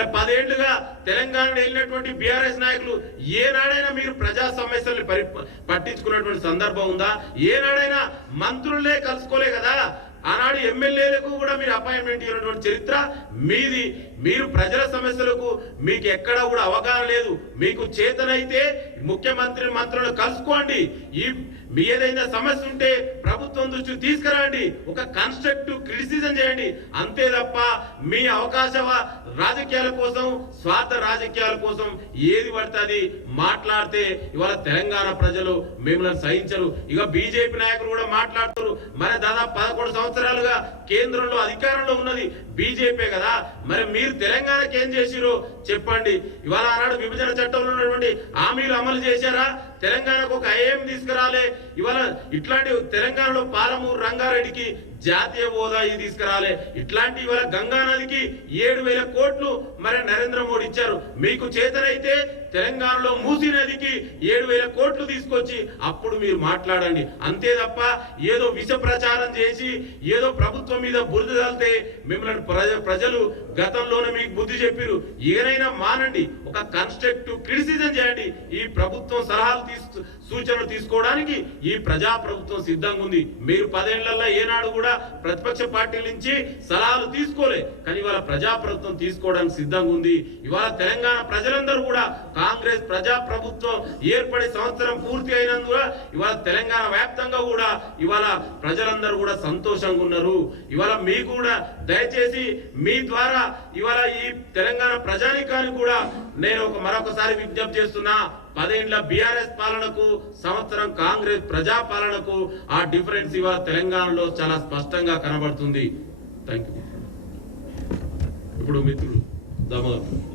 మరి 10 ఏళ్లుగా తెలంగాణ వెళ్ళినటువంటి బీఆర్ఎస్ నాయకులు ఏనాడైనా మీరు ప్రజా సమస్యల్ని పట్టించుకున్నటువంటి సందర్భం ఉందా? ఏనాడైనా మంత్రులే కలుసుకోలే కదా. ఆనాడు ఎమ్మెల్యేలకు కూడా మీరు అపాయింట్మెంట్ ఇవ్వనటువంటి చరిత్ర మీది. మీరు ప్రజల సమస్యలకు మీకు ఎక్కడా కూడా అవగాహన లేదు. మీకు చేతనైతే ముఖ్యమంత్రి మంత్రులను కలుసుకోండి. మీ ఏదైనా సమస్య ఉంటే ప్రభుత్వం దృష్టికి తీసుకురండి. ఒక కన్స్ట్రక్టివ్ క్రిటిసిజం చేయండి. అంతే తప్ప మీ అవకాశ రాజకీయాల కోసం, స్వార్థ రాజకీయాల కోసం ఏది పడుతుంది మాట్లాడితే ఇవాళ తెలంగాణ ప్రజలు మిమ్మల్ని సహించరు. ఇక బీజేపీ నాయకులు కూడా మాట్లాడుతారు. మరి దాదాపు 11 సంవత్సరాలుగా కేంద్రంలో అధికారంలో ఉన్నది బీజేపీ కదా. మరి మీరు తెలంగాణకి ఏం చేసిరో చెప్పండి. ఇవాళ ఆనాడు విభజన చట్టంలో ఉన్నటువంటి హామీలు అమలు చేశారా? తెలంగాణకు ఒక ఐఏఎం తీసుకురాలే. ఇవాళ ఇట్లాంటి తెలంగాణలో పాలమూరు రంగారెడ్డికి జాతీయ హోదా తీసుకురాలే. ఇట్లాంటి ఇవాళ గంగా నదికి 7,000 కోట్లు మరి నరేంద్ర మోడీ ఇచ్చారు. మీకు చేతనైతే తెలంగాణలో మూసీ నదికి 7,000 కోట్లు తీసుకొచ్చి అప్పుడు మీరు మాట్లాడండి. అంతే తప్ప ఏదో విష ప్రచారం చేసి ఏదో ప్రభుత్వం మీద బురద చల్లితే మిమ్మల్ని ప్రజలు గతంలోనే మీకు బుద్ధి చెప్పారు. ఏదైనా మానండి. ఒక కన్స్ట్రక్టివ్ క్రిటిసిజం చేయండి. ఈ ప్రభుత్వం సలహాలు సూచనలు తీసుకోవడానికి ఈ ప్రజా ప్రభుత్వం సిద్ధంగా ఉంది. మీరు 10 ఏళ్లలో ఏనాడు కూడా ప్రతిపక్ష పార్టీల నుంచి సలహాలు తీసుకోలే. కానీ ఇవాళ ప్రజా ప్రభుత్వం తీసుకోవడానికి సిద్ధంగా ఉంది. ఇవాళ తెలంగాణ ప్రజలందరూ కూడా కాంగ్రెస్ ప్రజా ప్రభుత్వం ఏర్పడి సంవత్సరం పూర్తి అయినందున ఇవాళ తెలంగాణ వ్యాప్తంగా కూడా ఇవాళ ప్రజలందరూ కూడా సంతోషంగా ఉన్నారు. ఇవాళ మీకు కూడా దయచేసి మీ ద్వారా ఇవాళ ఈ తెలంగాణ ప్రజానికానికి కూడా నేను మరొకసారి విజ్ఞప్తి చేస్తున్నా. 10 ఏళ్ల బీఆర్ఎస్ పాలనకు, సంవత్సరం కాంగ్రెస్ ప్రజా పాలనకు ఆ డిఫరెన్స్ ఇవాళ తెలంగాణలో చాలా స్పష్టంగా కనబడుతుంది. Thank you. ఇప్పుడు మిత్రుడు దమోదర్.